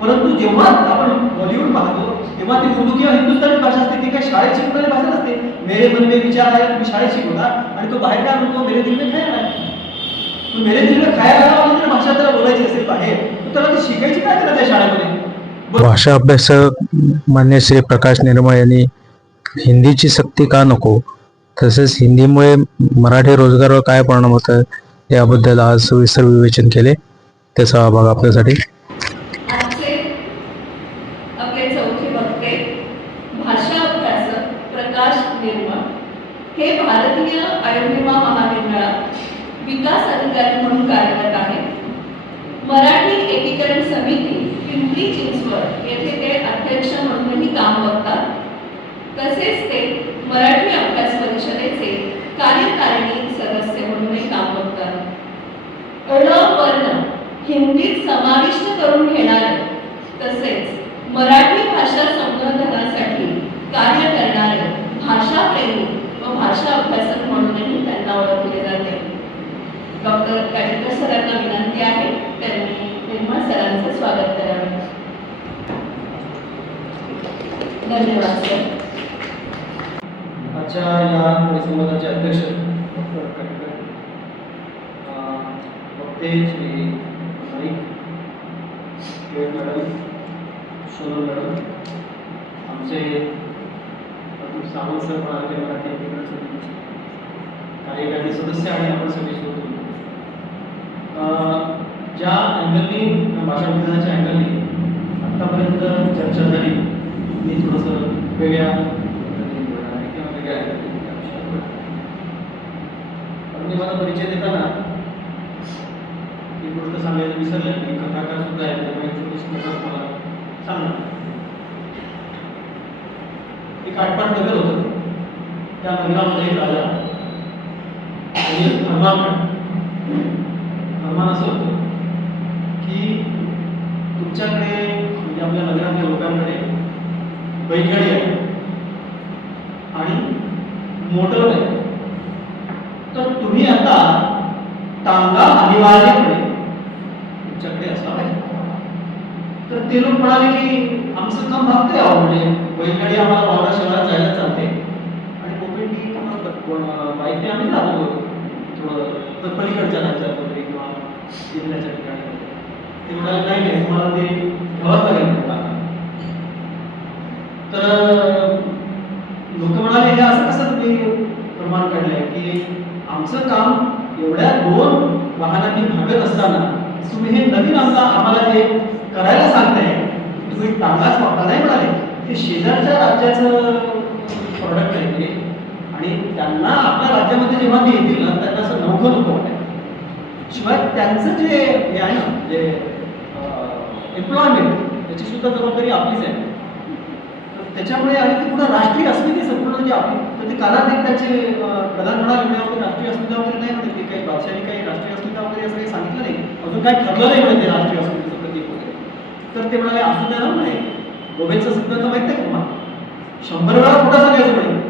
परंतु जेव्हा आपण बॉलिवूड पाहतो तेव्हा ती उर्दू किंवा हिंदुस्थानी भाषा असते ती काही शाळेत शिकवणारी भाषा नसते. मेरे मन में विचार आहे तुम्ही शाळेत शिकवता आणि तो बाहेर काय म्हणतो? मेरे दिल में खायला तो मेरे दिल में खायला जर भाषा त्याला बोलायची असेल बाहेर तर त्याला ती शिकायची काय त्याला त्या शाळेमध्ये? भाषा अभ्यासक मान्य श्री प्रकाश निर्मळ यांनी हिंदीची सक्ती का नको? तसेच हिंदीमुळे मराठी रोजगारावर काय परिणाम होतं याबद्दल आज सविस्तर विवेचन केले. त्याचा भाग आपल्यासाठी आजचे आपले चौथे वक्ते भाषा अभ्यासक प्रकाश निर्मळ हे भारतीय आयुर्विमा महामंडळात विकास अधिकारी म्हणून कार्यरत आहेत मराठी समिती पिंपरी चिंचवड येथे ते अध्यक्ष म्हणूनही काम बघतात. तसेच ते मराठी अभ्यास परिषदेचे कार्यकारिणी सदस्य म्हणूनही काम बघतात. अळ वर्ण हिंदीत समाविष्ट करून घेणारे तसेच मराठी भाषा संवर्धनासाठी कार्य करणारे भाषाप्रेमी व भाषा अभ्यासक म्हणूनही त्यांना ओळखले जाते. डॉक्टर काटेकर सरांना विनंती आहे त्यांनी निर्मळ सरांचं स्वागत करावे धन्यवाद सर. आजच्या या परिसंवादाचे अध्यक्ष डॉक्टर कटकर वक्ते श्री नाईक केळ मॅडम सोनू मॅडम आमचे अतुल सावंत सर पण मराठी एकीकरण कार्यकारी सदस्य आणि आपण सगळे शोधून ज्या अँगलने भाषा विज्ञानाच्या अँगलने आत्तापर्यंत चर्चा झाली मी थोडंसं वेगळ्या किंवा वेगळ्या पण मी मला परिचय देताना एक गोष्ट सांगायला विसरले मी कथाकार सुद्धा आहे त्यामुळे एक कथा तुम्हाला सांगणार एक आटपाट नगर होतं. त्या नगरामध्ये एक राजा आणि एक फरमान असं होतं. की तुमच्याकडे म्हणजे आपल्या नगरातल्या लोकांकडे बैलगाडी आहे आणि मोटर आहे. तर तुम्ही आता टांगा अनिवार्यपणे तुमच्याकडे असावा. तर ते लोक म्हणाले की आमचं काम भागते आहो म्हणजे बैलगाडी आम्हाला वावरा शहरात जायला चालते. आणि कोपिंडी बाईकने आम्ही जातो. थोडं तर पलीकडच्या राज्यात वगैरे किंवा जिल्ह्याच्या ठिकाणी. वगैरे. ते म्हणाले नाही नाही तुम्हाला ते घ्यावंच लागेल तर लोक म्हणाले हे असं कसं तुम्ही प्रमाण काढलंय की आमचं काम एवढ्या दोन वाहनांनी भागत असताना तुम्ही हे नवीन आमचा आम्हाला जे करायला सांगताय तुम्ही टांगाच वापरा नाही म्हणाले. ते शेजारच्या राज्याचं प्रॉडक्ट आहे ते. आणि त्यांना आपल्या राज्यामध्ये जेव्हा ते येतील ना त्यांना असं नवखं नको वाटेल शिवाय त्यांचं जे हे आहे ना जे एम्प्लॉयमेंट याची सुद्धा जबाबदारी आपलीच आहे. तर त्याच्यामुळे आणि ती पुढे राष्ट्रीय अस्मिती संपूर्ण जी आपली तर ते कालांतर त्याचे प्रधान म्हणाले म्हणजे राष्ट्रीय अस्मिता वगैरे नाही म्हणते ते काही बादशाही काही राष्ट्रीय अस्मिता वगैरे असं काही सांगितलं नाही. अजून काही ठरलं नाही म्हणे ते राष्ट्रीय अस्मितेचं प्रतीक वगैरे. तर ते म्हणाले असू द्या ना म्हणे. गोबेचं सिद्धांत माहीत आहे का तुम्हाला? शंभर वेळा कुठं सांगायचं म्हणे.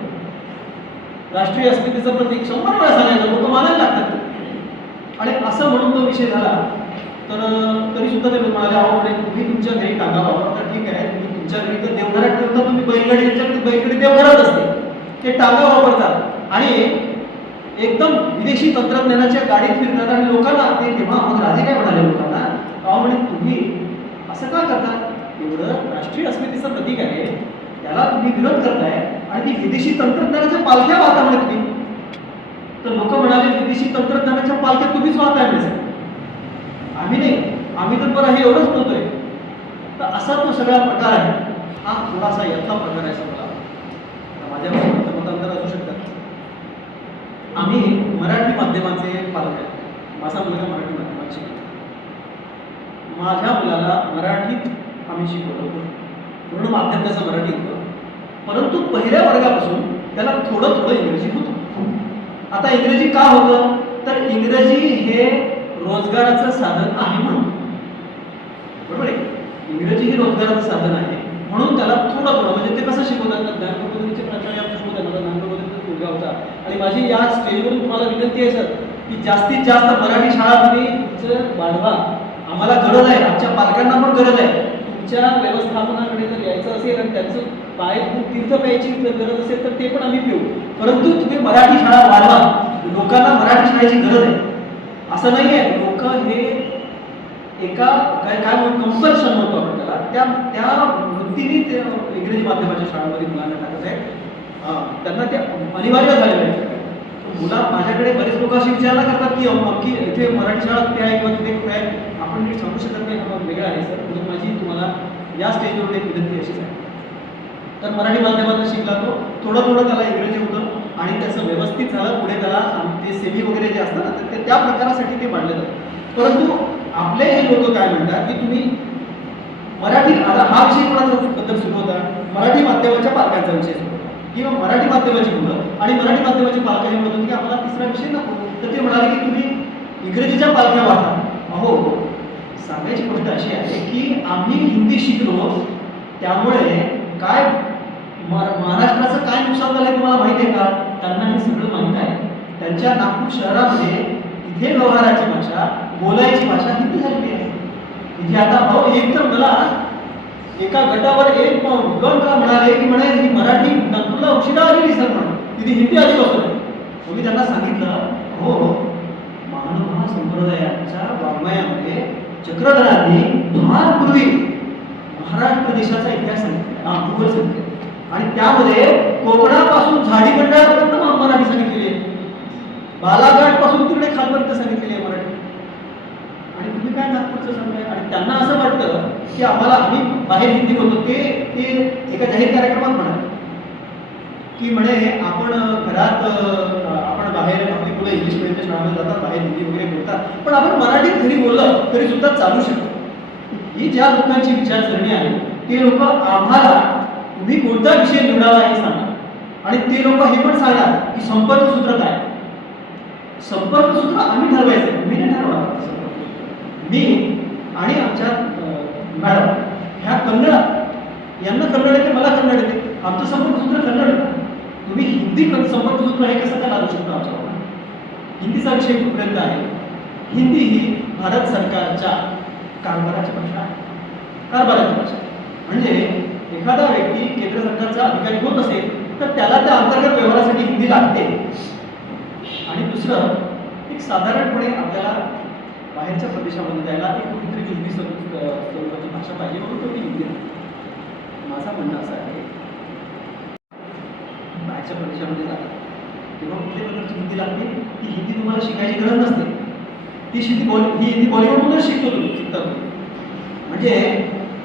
राष्ट्रीय अस्मितेचं प्रतीक शंभर वेळा सांगायचं लोक मानायला लागतात. आणि असं म्हणून तो विषय झाला. तर तरी सुद्धा ते म्हणाले अहो म्हणे तुम्ही तुमच्या घरी टाका वापरता ठीक आहे. तुम्ही तुमच्या घरी तर देवघरात ठेवता तुम्ही बैलगाडी तुमच्याकडे बैलगाडी देवघरात असते. ते टांगा वापरतात. आणि एकदम विदेशी तंत्रज्ञानाच्या गाडीत फिरतात आणि लोकांना ते तेव्हा मग राजे काय म्हणाले लोकांना? अहो म्हणे तुम्ही असं का करता? एवढं राष्ट्रीय अस्मितेचं प्रतीक आहे. त्याला तुम्ही विरोध करताय आणि ती विदेशी तंत्रज्ञानाच्या पालख्या वाहता म्हणे तुम्ही. तर लोक म्हणाले विदेशी तंत्रज्ञानाच्या पालख्या तुम्हीच वाहताय म्हणजे आम्ही नाही. आम्ही तर बरं हे एवढंच बोलतोय. तर असा तो सगळा प्रकार आहे. हा थोडासा यथा प्रकार आहे समजा. माझ्या मतांतर असू शकतात. आम्ही मराठी माध्यमाचे पालक आहे. माझा मुलगा मराठी माध्यमात शिकतो. माझ्या मुलाला मराठीत आम्ही शिकवलो. पूर्ण माध्यम त्याचं मराठी होतं. परंतु पहिल्या वर्गापासून त्याला थोडं थोडं इंग्रजी होतं. आता इंग्रजी का होतं? तर इंग्रजी हे रोजगाराचं साधन आहे म्हणून. बरोबर आहे? इंग्रजी हे रोजगाराचं साधन आहे. म्हणून त्याला थोडं थोडं म्हणजे ते कसं शिकवतात ज्ञान प्रबोधिनीचे प्राचार्य आपण ज्ञान मुलगा होता. आणि माझी या स्टेजवरून तुम्हाला विनंती आहे सर की जास्तीत जास्त मराठी शाळा तुम्ही तुमचं वाढवा आम्हाला गरज आहे आमच्या पालकांना पण गरज आहे. तुमच्या व्यवस्थापनाकडे जर यायचं असेल आणि त्यांचं पाय खूप तीर्थ प्यायची जर गरज असेल तर ते पण आम्ही पिऊ. परंतु तुम्ही मराठी शाळा वाढवा. लोकांना मराठी शाळेची गरज आहे. असं नाही आहे लोक हे एका काय काय म्हणून कंपल्शन म्हणतो आपण त्याला. त्या त्या वृत्तीने ते इंग्रजी माध्यमाच्या शाळांमध्ये मुलांना टाकत आहे. त्यांना ते अनिवार्य झालेलं आहे. मुला माझ्याकडे बरेच लोक अशी विचारणा करतात की अम- इथे मराठी शाळा कुठे आहे किंवा तिथे कुठे आहे? आपण नीट सांगू शकत नाही. हा वेगळा आहे सर. म्हणून माझी तुम्हाला या स्टेजवर एक विनंती अशीच आहे. तर मराठी माध्यमातून शिकला तो. थोडं थोडं त्याला इंग्रजी होतं आणि त्याचं व्यवस्थित झालं. पुढे त्याला ते सेमी वगैरे जे असतं ना तर ते त्या प्रकारासाठी ते मांडलं जातं परंतु आपले हे लोक काय म्हणतात की तुम्ही मराठी आता हा विषय कोणाचा बद्दल शिकवता? मराठी माध्यमाच्या पालकांचा विषय किंवा मराठी माध्यमाची मुलं आणि मराठी माध्यमाची पालक हे म्हणत होते की आम्हाला तिसरा विषय नको. तर ते म्हणाले की तुम्ही इंग्रजीच्या पालख्या वाटा अहो सांगायची गोष्ट अशी आहे की आम्ही हिंदी शिकलो त्यामुळे काय महाराष्ट्राचं काय नुकसान झालं तुम्हाला माहिती आहे का? त्यांना हे सगळं माहीत आहे. त्यांच्या नागपूर शहरामध्ये इथे व्यवहाराची भाषा बोलायची भाषा हिंदी झालेली आहे. म्हणजे आता भाऊ एक तर मला एका गटावर एक विद्वान मला म्हणाले की म्हणे ही मराठी नागपूरला उशिरा आलेली सर म्हणून. तिथे हिंदी आली आहे तुम्ही मी त्यांना सांगितलं हो हो. महानुभाव संप्रदायाच्या वाङ्मयामध्ये चक्रधरांनी पूर्वी महाराष्ट्र देशाचा इतिहास सांगितला हा, भूगोल सांगितले. आणि त्यामध्ये कोकणापासून झाडी म- मराठी सांगितलेली आहे. बालाघाटपासून तिकडे खालपर्यंत सांगितले आणि तुम्ही संघ आहे आणि त्यांना असं वाटतं की आम्हाला आम्ही बाहेर हिंदी बोलतो. ते ते एका जाहीर कार्यक्रमात म्हणाले की म्हणे आपण घरात आपण बाहेर आपली मुलं इंग्लिश मिडियमच्या शाळामध्ये जातात बाहेर हिंदी वगैरे बोलतात. पण आपण मराठीत घरी बोललं तरी सुद्धा चालू शकतो. ही ज्या लोकांची विचारसरणी आहे ते लोक आम्हाला तुम्ही कोणता विषय निवडावा हे सांगा. आणि ते लोक हे पण सांगा की संपर्क सूत्र काय? संपर्क सूत्र आम्ही ठरवायचं मी नाही ठरवा मी आणि आमच्या मॅडम ह्या कन्नड यांना कन्नड येते मला कन्नड येते आमचं संपर्कसूत्र कन्नड आहे. तुम्ही हिंदी संपर्कसूत्र हे कसं काय लागू शकतो आमच्यावर? हिंदीचा विषय कुठपर्यंत आहे? हिंदी ही भारत सरकारच्या कारभाराची भाषा आहे. कारभाराची भाषा म्हणजे एखादा व्यक्ती केंद्र सरकारचा अधिकारी होत असेल तर त्याला त्या अंतर्गत व्यवहारासाठी हिंदी लागते. आणि दुसरं एक साधारणपणे आपल्याला बाहेरच्या प्रदेशामध्ये जायला एक कुठेतरी जुलबी स्वरूपाची भाषा पाहिजे म्हणून तो हिंदी माझा म्हणणं असं आहे बाहेरच्या प्रदेशामध्ये जातात तेव्हा कुठल्या प्रकारची हिंदी लागते ती हिंदी तुम्हाला शिकायची गरज नसते. ती हिंदी बॉली ही हिंदी बॉलिवूडमधूनच शिकतो तुम्ही शिकतात म्हणजे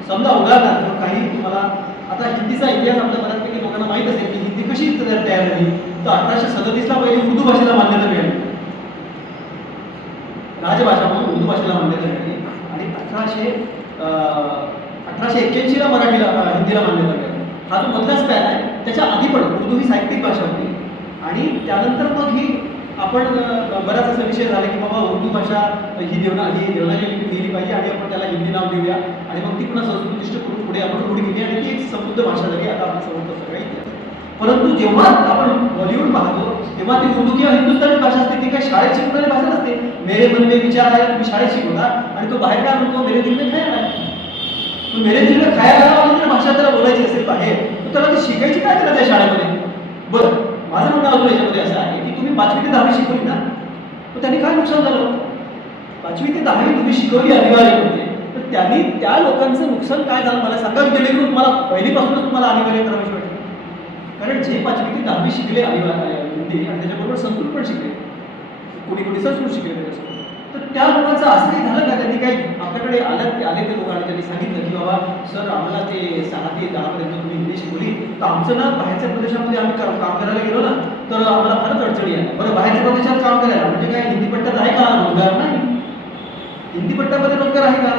समजा उदाहरणार्थ काही तुम्हाला आता हिंदीचा इतिहास आपल्या बऱ्याचपैकी लोकांना माहीत असेल की हिंदी कशी तयार झाली. तर अठराशे सदतीसला पहिले उर्दू भाषेला मान्यता मिळाली. राजभाषा म्हणून उर्दू भाषेला मान्यता मिळाली. आणि अठराशे अठराशे एक्क्याऐंशीला मराठीला हिंदीला मान्यता मिळाली. हा जो मधला स्पॅन आहे त्याच्या आधी पण उर्दू ही साहित्यिक भाषा होती. आणि त्यानंतर मग ही आपण बराच असा विषय झाला की बाबा उर्दू भाषा ही देवना ही देवनाची लिपी लिहिली पाहिजे आणि आपण त्याला हिंदी नाव देऊया. आणि मग ती पुन्हा संस्कृतिष्ठ करून पुढे आपण पुढे गेली आणि ती एक समृद्ध भाषा झाली आता आपल्यासमोर सगळं इतिहास आहे. परंतु जेव्हा आपण बॉलिवूड पाहतो तेव्हा ती उर्दू किंवा हिंदुस्थानी भाषा असते ती काही शाळेत शिकवणारी भाषा नसते. मेरे मन में विचार आहे तुम्ही शाळेत शिकवता आणि तो बाहेर काय म्हणतो? मेरे दिल में खायला पण मेरे दिल में खायला जर भाषा त्याला बोलायची असेल बाहेर तर त्याला ती शिकायची काय त्याला त्या शाळेमध्ये? बरं माझं म्हणणं अजून याच्यामध्ये असं आहे की तुम्ही पाचवी ते दहावी शिकवली ना तर त्यांनी काय नुकसान झालं? पाचवी ते दहावी तुम्ही शिकवली अनिवार्यपणे तर त्यांनी त्या लोकांचं नुकसान काय झालं? मला सांगा जेणेकरून तुम्हाला पहिलीपासूनच तुम्हाला अनिवार्य करावी वाटते कारण जे पाचवी ते दहावी शिकले अनिवार्य हिंदी आणि त्याच्याबरोबर संस्कृत पण शिकले. कोणी कोणी संस्कृत शिकले त्याच्यासोबत. तर त्या लोकांचं असंही झालं का? त्यांनी काही आपल्याकडे आल्या आले ते लोकांना त्यांनी सांगितलं की बाबा सर आम्हाला ते सहा ते दहापर्यंत तुम्ही हिंदी शिकवली तर आमचं ना बाहेरच्या प्रदेशामध्ये आम्ही काम काम करायला गेलो ना तर आम्हाला फारच अडचणी आहे बरं बाहेरच्या प्रदेशात काम करायला म्हणजे काय? हिंदी पट्ट्यात आहे का? रोजगार नाही. हिंदी पट्ट्यामध्ये रोजगार आहे का?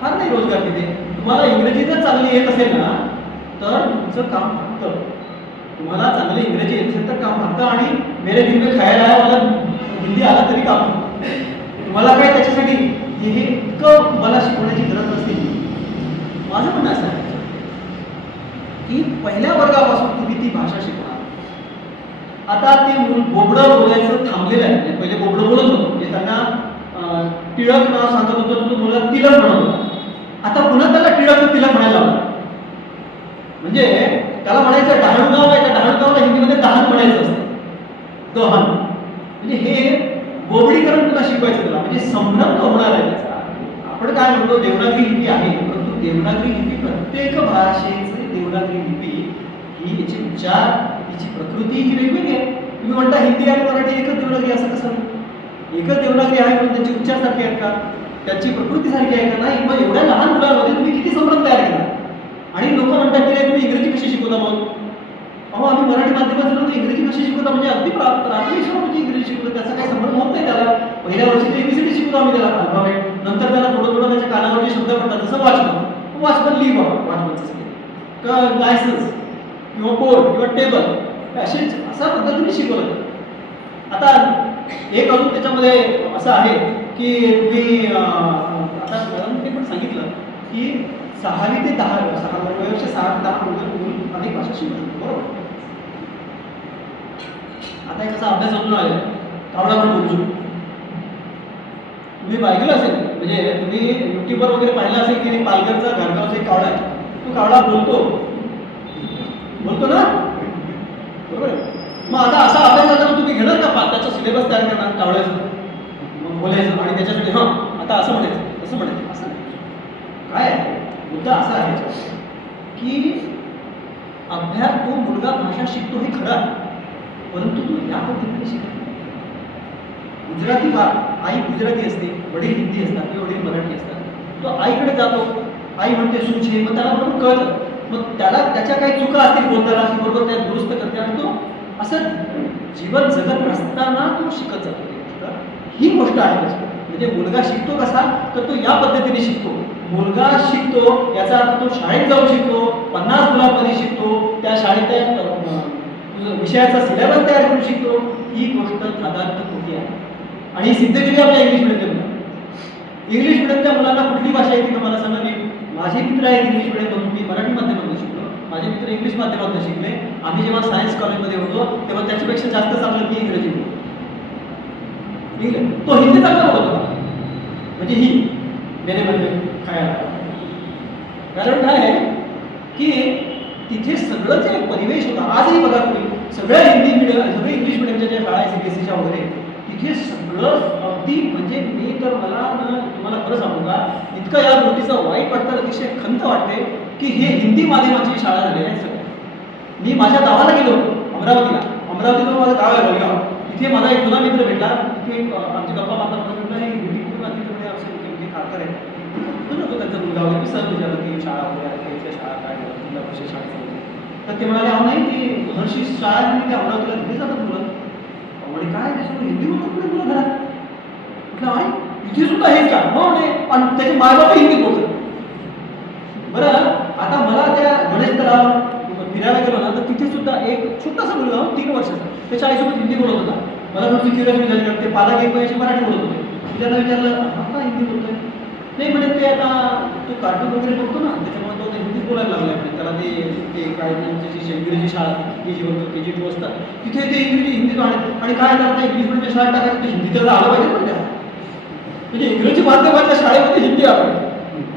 फार नाही रोजगार तिथे. तुम्हाला इंग्रजी जर चांगली येत असेल ना तर तुमचं काम फक्त तुम्हाला चांगली इंग्रजी येत असेल तर काम फक्त आणि मेरे दिन में खायला आहे मला हिंदी आला तरी काम. तुम्हाला काय त्याच्यासाठी? हे इतकं मला शिकवण्याची गरज नसते. माझं म्हणणं असं आहे की पहिल्या वर्गापासून तुम्ही ती भाषा शिकणार आता ते मूल बोबडं बोलायचं थांबलेलं आहे. म्हणजे पहिले बोबडं बोलत होतं. म्हणजे त्यांना टिळक नाव सांगत होतं तो मुलगा तिलक म्हणत होता. आता पुन्हा त्याला टिळक तिलक तिला म्हणायला म्हणजे त्याला म्हणायचं डहाणगाव आहे शब्दाला हिंदीमध्ये दहान म्हणायचं असतं. दहन. म्हणजे हे बोबडीकरण तुला शिकवायचं तुला. म्हणजे संभ्रम तो होणार आहे त्याचा. आपण काय म्हणतो देवनागरी लिपी आहे. परंतु देवनागरी लिपी प्रत्येक भाषेचे देवनागरी लिपी ही याचे उच्चार हिची प्रकृती ही वेगवेगळी आहे. तुम्ही म्हणता हिंदी आणि मराठी एकच देवनागरी असं कसं एकच देवनागरी आहे पण त्यांची उच्चार सारखे आहेत का? त्याची प्रकृती सारखी आहे का? नाही. मग एवढ्या लहान मुलांमध्ये तुम्ही किती संभ्रम तयार केला? आणि लोक म्हणतात की तुम्ही इंग्रजी कशी शिकवता मग? अहो आम्ही मराठी माध्यमातून लोक इंग्रजी भाषा शिकवता म्हणजे अगदी प्राथमिक म्हणजे इंग्रजी शिकवतो त्याचा काही संबंध होत नाही त्याला. पहिल्या वर्षी ते एबीसीडी शिकवतो आम्ही त्याला अल्फाबेट नंतर त्याला थोडं थोडं त्याच्या कानावरचे शब्द पडतात जसं वाचन वाचन लिह बाबा स्किल लायसन्स किंवा बोर्ड किंवा टेबल असे अशा पद्धतीने शिकवलं आता एक अजून त्याच्यामध्ये असं आहे की तुम्ही आता ते पण सांगितलं की सहावी ते दहा सहा वयाच्या सहा ते दहा मुलं मुलं अनेक भाषा शिकतात बरोबर? आता एक असा अभ्यास अजून आलेला आहे कावळा पण बोलू शकतो. तुम्ही ऐकलं असेल म्हणजे तुम्ही युट्यूबवर वगैरे पाहिलं असेल की पालघरचा घरगावचा एक कावळा आहे. तो कावळा बोलतो. बोलतो ना? बरोबर आहे? मग आता असा अभ्यास आता तुम्ही घेणार का? पा- त्याचा सिलेबस तयार करणार कावळ्याचं मग बोलायचं आणि त्याच्यासाठी हां आता असं म्हणायचं असं म्हणायचं असं काय मुद्दा असा आहे की अभ्यास तो मुलगा भाषा शिकतो हे खरं आहे. परंतु तो या पद्धतीने शिकत गुजराती बा आई गुजराती असते वडील हिंदी असतात किंवा वडील मराठी असतात. तो आईकडे जातो आई म्हणते सुचे मग त्याला बरोबर कळतं. मग त्याला त्याच्या काही चुका असतील बोलताना की बरोबर त्या दुरुस्त करते आणि तो असं जीवन जगत असताना तो शिकत जातो. ही गोष्ट आहे म्हणजे मुलगा शिकतो कसा? तर तो या पद्धतीने शिकतो. मुलगा शिकतो याचा अर्थ तो शाळेत जाऊन शिकतो पन्नास मुलांमध्ये शिकतो त्या शाळेत त्या विषयाचा सिलेबस तयार करून शिकतो ही गोष्ट साधारण खोटी आहे. आणि ही सिद्ध केली आपल्या इंग्लिश मिडियमच्या इंग्लिश मिडियमच्या मुलांना कुठली भाषा येते का मला सांगा? मी माझे मित्र आहेत इंग्लिश मिडियममधून मी मराठी माध्यमातून शिकलो. माझे मित्र इंग्लिश माध्यमातून शिकले. आम्ही जेव्हा सायन्स कॉलेजमध्ये होतो तेव्हा त्याच्यापेक्षा जास्त चांगलं मी इंग्रजी बोलतो. तो हिंदी चांगला होता. म्हणजे ही मेरे म्हणजे काय कारण काय आहे? की तिथे सगळं जे परिवेश होता. आजही बघा तुम्ही. सगळ्या हिंदी मिडियम सगळे इंग्लिश मिडियमच्या ज्या शाळा आहे सीबीएसईच्या वगैरे तिथे सगळं अगदी म्हणजे मी तर मला ना तुम्हाला खरं सांगू का इतकं या गोष्टीचं वाईट वाटतं अतिशय खंत वाटते की हे हिंदी माध्यमाची शाळा झाली आहे सगळ्या मी माझ्या गावाला गेलो अमरावतीला. अमरावतीला माझं गाव आहे बलगाव तिथे माझा एक जुना मित्र भेटला. तिथे आमची गप्पा मारता मला म्हणजे, म्हणजे आहे नको त्यांचा मुलगा वगैरे सर विचारलं की शाळा वगैरे शाळा काय आहे? जिल्हा परिषद शाळेत तर ते म्हणाले अहो नाही की हर्षी शाळा मी त्या ते अमरावतीला तिथे जातात मुलं म्हणजे म्हणे काय त्याच्यामुळे हिंदी बोलतात नाही मुलं घरात? म्हटलं आहे इथे सुद्धा हेच का हो म्हणे पण त्याचे मायबाप हिंदी बोलतात. बरं आता मला त्या गणेश तलाव फिरायला गेलो ना तर तिथे सुद्धा एक छोटासा मुलगा हो, तीन वर्षाचा. त्याच्या आईसोबत हिंदी बोलत होता. मला थोडीशी क्युरियोसिटी झाली ते पालक एक वयाचे मराठी बोलत होते. मी त्यांना विचारलं आता हिंदी बोलतोय? नाही म्हणे ते आता तो कार्टून वगैरे बघतो ना त्याच्यामुळे तो आता बोलायला लागला म्हणे त्याला ते ते काय त्यांची इंग्रजी शाळा के जी वन के जी टू असतात तिथे ते इंग्रजी हिंदी आणि आणि काय करतात इंग्लिश म्हणजे शाळेत टाकायचं ते हिंदी त्याला आलं पाहिजे पण त्या. म्हणजे इंग्रजी माध्यमाच्या शाळेमध्ये हिंदी आलं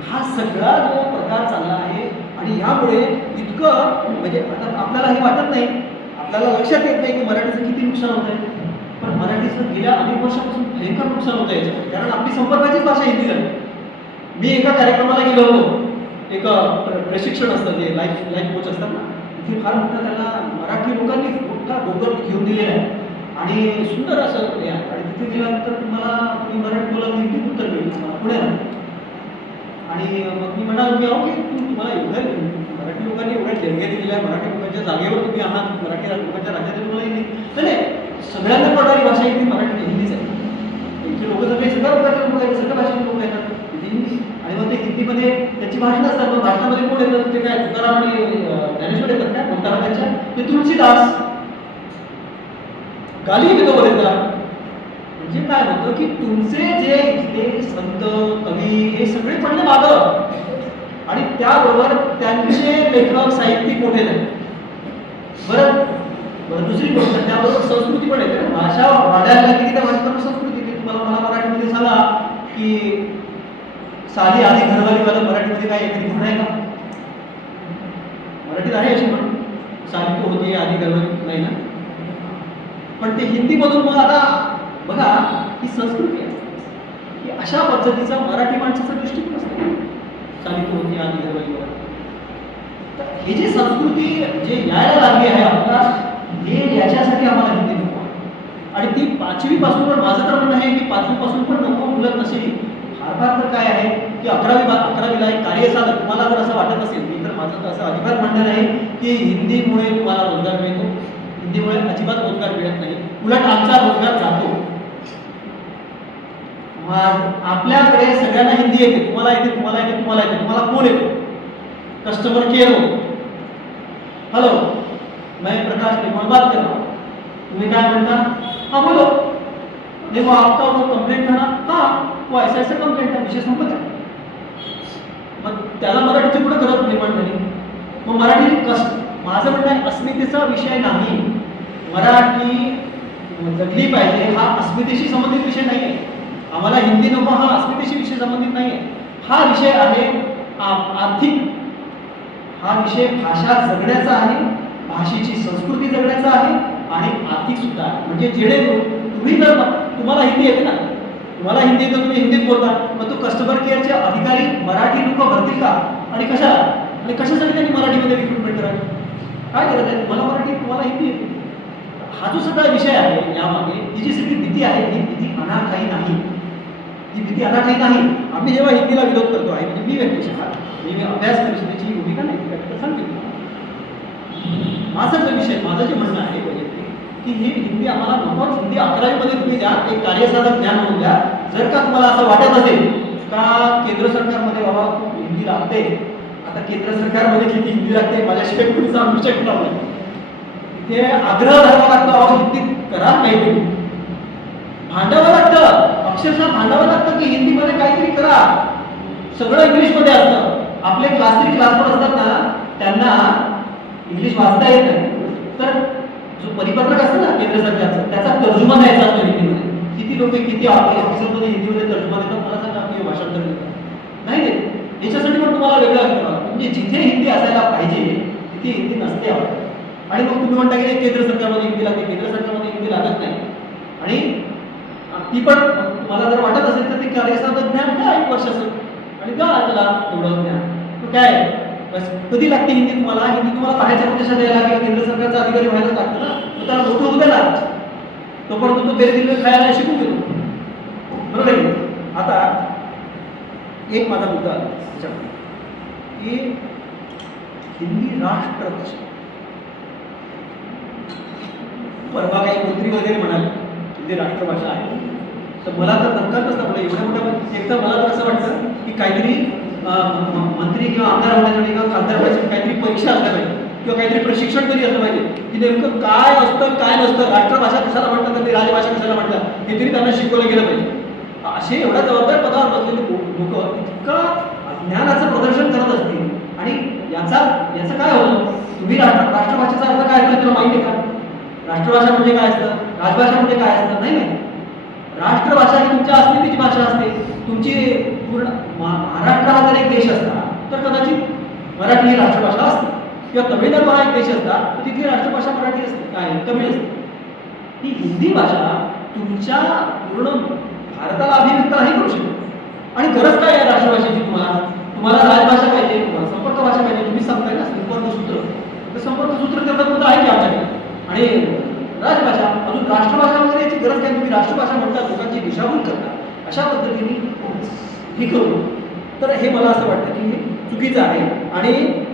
हा सगळा जो प्रकार चालला आहे आणि यामुळे इतकं म्हणजे आता आपल्याला हे वाटत नाही आपल्याला लक्षात येत नाही की मराठीचं किती नुकसान होत आहे पण मराठीचं गेल्या अनेक वर्षापासून भयंकर नुकसान होत आहे कारण आपली संपर्काचीच भाषा हिंदी झाली. मी एका कार्यक्रमाला गेलो होतो. एक प्र- प्रशिक्षण असतं ते लाईफ लाईफ कोच असतात ना तिथे फार मोठं त्याला मराठी लोकांनी मोठा डोंगर घेऊन दिलेला आहे. आणि सुंदर असं आणि तिथे गेल्यानंतर तुम्हाला तुम्ही मराठी बोला हिंदी उत्तर मिळेल तुम्हाला. पुढे आणि मग मी म्हणालो की अहो की तुम्हाला एवढ्या मराठी लोकांनी एवढ्या देणग्या दिलेल्या आहे, मराठी लोकांच्या जागेवर तुम्ही आहात. मराठी लोकांच्या राज्यात तुम्हाला हिंदी नाही. नाही सगळ्यांना कळणारी भाषा ही मराठी हिंदीच आहे इथे लोक सगळे सगळ्या प्रकारचे लोक आहेत. सगळ्या भाषेचे लोक येतात हिंदी ते हिंदीमध्ये त्याची भाषण असतात मग भाषणामध्ये कोण येतात ते काय तुकाराम आणि ज्ञानेश्वर येतात काय बोलताना त्यांच्या? ते तुळशीदास गाली विधोबर येतात म्हणजे काय होतं की तुमचे जे इथले संत कवी हे सगळे पडले मागं आणि त्याबरोबर त्यांचे लेखक साहित्यिक मोठे नाही बरं? बरं दुसरी गोष्ट त्याबरोबर संस्कृती पण येते भाषा वाढायला लागली की त्या भाषेवर संस्कृती तुम्हाला मला मराठीमध्ये झाला की साधी आधी मला मराठीमध्ये काय एखादी म्हण आहे का? मराठीत आहे अशी म्हण साधी तू होती आधी घरवाली नाही ना? पण ते हिंदीमधून मग आता बघा ही संस्कृती आहे. की अशा पद्धतीचा मराठी माणसाचा दृष्टिकोन असतो. साधी होती आधी घरवाली वगैरे. तर हे जे संस्कृती जे यायला लागली आहे आपल्याला हे याच्यासाठी आम्हाला हिंदी नको आणि ती पाचवी पासून पण माझं तर म्हणणं आहे की पाचवी पासून पण नको मुलं नसेल. फार तर काय आहे की अकरावी अकरावीला एक कार्य कार्यसाधक तुम्हाला जर असं वाटत असेल मी तर माझं तर असं अजिबात म्हणणार आहे की हिंदीमुळे तुम्हाला रोजगार मिळतो हिंदीमुळे अजिबात रोजगार मिळत नाही. उलट आमचा रोजगार जातो. आपल्याकडे सगळ्यांना हिंदी येते तुम्हाला येते तुम्हाला येते तुम्हाला येते तुम्हाला कोण येतो? कस्टमर केअर हो. हॅलो मैं प्रकाश निर्मल बात कर रहा हूँ तुम्हें क्या म्हणता? हाँ बोलो. देखो आपका वो कंप्लेंट था ना हाँ. वो ऐसा ऐसा कंप्लेंट था विषय संपत आहे मग त्याला मराठीची कुठं गरज निर्माण झाली? मग मराठी कस माझं म्हणणं आहे अस्मितेचा विषय नाही. मराठी जगली पाहिजे हा अस्मितेशी संबंधित विषय नाही आहे आम्हाला हिंदी नको हा अस्मितेशी विषय संबंधित नाही आहे हा विषय आहे आ- आर्थिक. हा विषय भाषा जगण्याचा आहे भाषेची संस्कृती जगण्याचा आहे आणि आर्थिक सुद्धा आहे. म्हणजे जेणेकरून तुम्ही जर तुम्हाला हिंदी येते ना मला हिंदी येतं तुम्ही हिंदीत बोलता. मग तू कस्टमर केअरचे अधिकारी मराठी लोक भरतील का? आणि कशा? आणि कशासाठी त्यांनी मराठीमध्ये रिक्रुटमेंट करावी? काय करत आहे? मला मराठी तुम्हाला हिंदी हा जो सगळा विषय आहे यामागे ही जी सगळी भीती आहे ही भीती अनाठाई नाही. ही भीती अनाठाई नाही. आम्ही जेव्हा हिंदीला विरोध करतो आहे म्हणजे मी व्यक्तिशः मी अभ्यास परिषदेची भूमिका नाही. व्यक्त माझा जो विषय माझं जे म्हणणं आहे वैयक्तिक की ही हिंदी आम्हाला नकोच हिंदी अकरावीमध्ये तुम्ही द्या एक कार्यसाधक ज्ञान म्हणून द्या. जर का तुम्हाला असं वाटत असेल का केंद्र सरकारमध्ये बाबा खूप हिंदी लागते? आता केंद्र सरकारमध्ये किती हिंदी लागते? माझ्याशिवाय कोणी सांगू शकणार नाही. ते आग्रह धरावा लागतो अहो हिंदीत करा नाही तुम्ही. भांडावं लागतं. अक्षरशः भांडावं लागतं की हिंदीमध्ये काहीतरी करा. सगळं इंग्लिशमध्ये असतं. आपले क्लासरी क्लासवर असतात ना त्यांना इंग्लिश वाचता येत नाही. तर जो परिपत्रक असतं ना केंद्र सरकारचं त्याचा तर्जुमा द्यायचा असतो हिंदीमध्ये. किती लोक किती ऑफिसरमध्ये हिंदीमध्ये तर्जुमा देतात मला सांगा आपली भाषांतर नाही देत याच्यासाठी पण तुम्हाला वेगळं असतं म्हणजे जिथे हिंदी असायला पाहिजे तिथे हिंदी नसते आवडत आणि मग तुम्ही म्हणता की केंद्र सरकारमध्ये हिंदी लागते केंद्र सरकारमध्ये हिंदी लागत नाही. आणि ती पण तुम्हाला जर वाटत असेल तर ते कार्यसाधक ज्ञान घ्या एक वर्षाचं. आणि का त्याला एवढं ज्ञान. तर काय? बस. कधी लागते हिंदी तुम्हाला हिंदी तुम्हाला बाहेरच्या प्रदेशात यायला लागेल. केंद्र सरकारचा अधिकारी व्हायला लागतं ना? तो त्याला मोठं होऊ द्या तोपर्यंत तो बेरे दिल्ली खायला शिकून घेतो बरोबर आहे आता एक माझा मुद्दा की हिंदी राष्ट्रभाषा परवा काही मंत्री वगैरे म्हणाले हिंदी राष्ट्रभाषा आहे. तर मला तर धक्काच कसं म्हणजे एवढ्या मोठ्या एकदा मला तर असं वाटतं की काहीतरी मंत्री किंवा आमदार होण्यासाठी किंवा खासदार व्हायसाठी काहीतरी परीक्षा असल्या पाहिजे. किंवा काहीतरी प्रशिक्षण तरी असलं पाहिजे. की नेमकं काय असतं काय नसतं राष्ट्रभाषा कशाला म्हणतात आणि राजभाषा कशाला म्हणतात हे तरी त्यांना शिकवलं गेलं पाहिजे. असे एवढ्या जबाबदार पदावर बसलेले लोक इतका ज्ञानाचं प्रदर्शन करत असतील. आणि याचा याचं काय होतं तुम्ही राष्ट्र राष्ट्रभाषेचा अर्थ काय असतो तुला माहिती आहे का? राष्ट्रभाषा म्हणजे काय असतं? राजभाषा म्हणजे काय असतं? नाही माहिती. राष्ट्रभाषा ही तुमच्या अस्मितेची भाषा असते. तुमची पूर्ण महाराष्ट्र हा जर एक देश असता तर कदाचित मराठी ही राष्ट्रभाषा असते. किंवा तमिळनाडू हा एक देश असता तर तिथली राष्ट्रभाषा मराठी असते. काय? तमिळ असते. ही हिंदी भाषा तुमच्या पूर्ण भारताला अभिव्यक्त नाही करू शकत. आणि गरज काय आहे राष्ट्रभाषेची तुम्हाला? तुम्हाला राजभाषा पाहिजे तुम्हाला संपर्क भाषा पाहिजे. तुम्ही सांगताय ना संपर्क सूत्र. तर संपर्क सूत्र तेवढं मुद्दा आहे की आमच्याकडे? आणि राजभाषा अजून राष्ट्रभाषा वगैरे याची गरज काय? तुम्ही राष्ट्रभाषा म्हणता लोकांची दिशाभूल करता. अशा पद्धतीने हे करू. तर हे मला असं वाटतं की हे चुकीचं आहे. आणि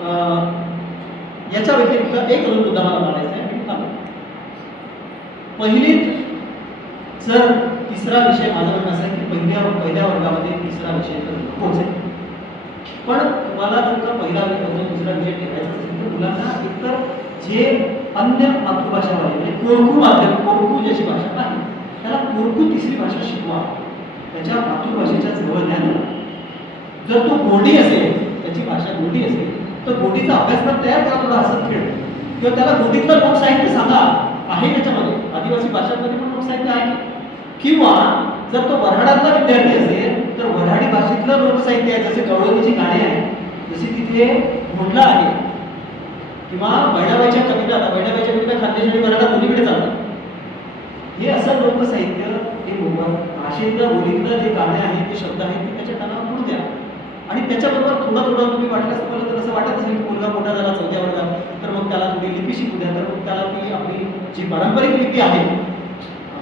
अं, याच्या व्यतिरिक्त एक अजून मुद्दा मला मांडायचा आहे. पहिलीत जर तिसरा विषय माझा म्हणणं असेल आहे की पहिल्या पहिल्या वर्गामध्ये तिसरा विषय तर नकोच आहे. पण तुम्हाला जर का पहिला विषय दुसरा विषय ठेवायचा असेल तर मुलांना एकतर जे अन्य मातृभाषावाले म्हणजे कोरकू माध्यम कोरकू ज्याची भाषा आहे त्याला कोरकू तिसरी भाषा शिकवा. त्याच्या मातृभाषेच्या जवळ न्या द्या. जर तो गोडी असेल त्याची भाषा गोडी असेल तर गोडीचा अभ्यासक्रम तयार करा थोडा हसत खेळ. किंवा त्याला गोडीतलं लोकसाहित्य सांगा. आहे त्याच्यामध्ये. आदिवासी भाषांमध्ये पण लोकसाहित्य आहे. किंवा जर तो वऱ्हाडातला विद्यार्थी असेल तर वऱ्हाडी भाषेतलं लोकसाहित्य आहे. जसे गवळणीची गाणी आहेत जसे तिथे भोंडला आहे. किंवा बहिणाबाईच्या कविता आता कविता खानदेश वऱ्हाडा मुलीकडे चालतात. हे असं लोकसाहित्य हे मोबाईल भाषेतलं बोलीतलं जे गाणे आहेत ते शब्द आहेत ते त्याच्या कानावर म्हणून द्या. आणि त्याच्याबरोबर थोडं थोडं तुम्ही वाटल्यास तुम्हाला तर असं वाटत असेल की मुलगा मोठा झाला चौथ्या वर्गात तर मग त्याला तुम्ही लिपी शिकू द्या. तर मग त्याला ती आपली जी पारंपरिक लिपी आहे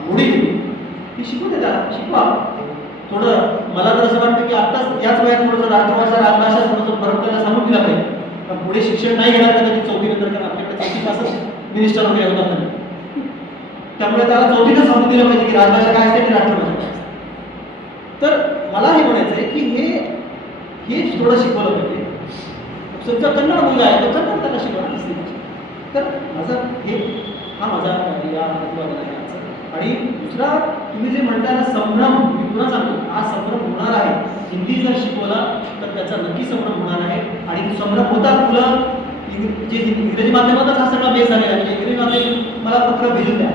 मोडी लिपी ती शिकू द्या त्याला. शिकवा. थोडं मला तर असं वाटतं की आत्ताच याच वयात थोडंसं राष्ट्रभाषा राजभाषा थोडंसं फरक त्याला सांगून दिला पाहिजे. पुढे शिक्षण नाही घेणार तर चौथी नंतर कारण आपल्याकडे चौथी तासच मिनिस्टर वगैरे होता त्यामुळे त्याला चौथीतच सांगून दिलं पाहिजे की राजभाषा काय असते आणि राष्ट्रभाषा काय असते. तर मला हे म्हणायचं आहे की हे हे थोडं शिकवलं पाहिजे. समजा कन्नड मुलगा आहे तो कन्नड त्याला शिकवणार तिसरी तर माझा हे हा माझा या महत्त्वाचा आहे आणि दुसरा तुम्ही जे म्हणता ना संभ्रम मी पुन्हा सांगतो हा संभ्रम होणार आहे. हिंदी जर शिकवला तर त्याचा नक्की संभ्रम होणार आहे. आणि संभ्रम होतात मुलं जे इंग्रजी माध्यमातच हा सगळा बेस झालेला आहे. म्हणजे इंग्रजी माध्यम मला पत्र भेजून द्या.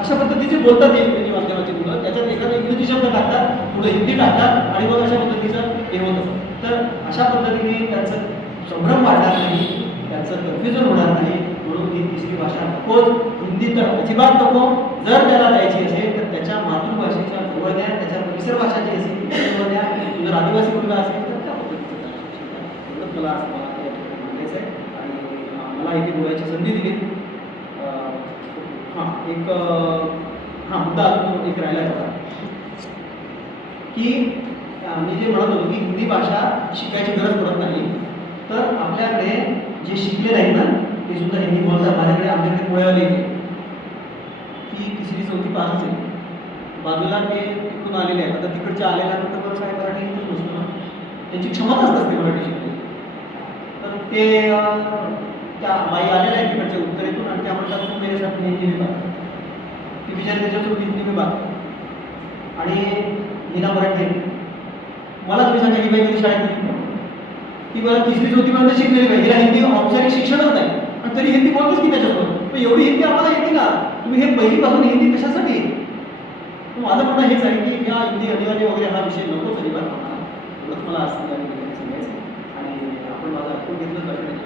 अशा पद्धतीचे बोलतात इंग्रजी माध्यमाची मुलं. त्याच्यात एखादा इंग्रजी शब्द टाकतात पुढे हिंदी टाकतात आणि मग अशा पद्धतीचं हे होत असतं. तर अशा पद्धतीने त्यांचं संभ्रम वाढणार नाही त्यांचं कन्फ्युजन होणार नाही. म्हणून ही तिसरी भाषा नकोच. हिंदी तर अजिबात नको. जर त्याला द्यायची असेल तर त्याच्या मातृभाषेच्या जवळ द्या त्याच्या परिसर भाषा जी असेल जवळ द्या. जर आदिवासी मुलगा असेल तर त्या पद्धतीचं मला असं मला आणि मला इथे बोलायची संधी दिली. हां एक हां मुद्दा एक राहिला होता. की मी जे म्हणत होतो की हिंदी भाषा शिकायची गरज पडत नाही तर आपल्याकडे जे शिकलेलं आहे ना ते सुद्धा हिंदी बोलतात. माझ्याकडे आपल्याकडे पुण्याला येते की तिसरी चौथी पाचच आहे बाजूला ते तिकडून आलेले आहेत. आता तिकडच्या आलेल्या नंतर बरं काय मराठी हिंदीच नसतो ना. त्यांची क्षमताच नसते मराठी शिकण्याची. तर ते त्या बाई आलेल्या आहेत तिकडच्या उत्तरेत क्या त्या म्हणतात तू मेरे साथ हिंदी में बात कर." ती बिचारी त्याच्यासोबत हिंदी में बात आणि मीना मराठे. मला तुम्ही सांगा ही बाई कधी शाळेत ती मला तिसरी चौथी पर्यंत शिकलेली पाहिजे तिला हिंदी औपचारिक शिक्षणच नाही. आणि तरी हिंदी बोलतच की त्याच्यासोबत पण एवढी हिंदी आम्हाला येते का? तुम्ही हे पहिलीपासून हिंदी कशासाठी? माझं म्हणणं हेच आहे की ह्या हिंदी अनिवार्य वगैरे हा विषय नकोच अजिबात. मला एवढंच मला असं सांगायचं आणि आपण माझा ऐकून घेतलं पाहिजे.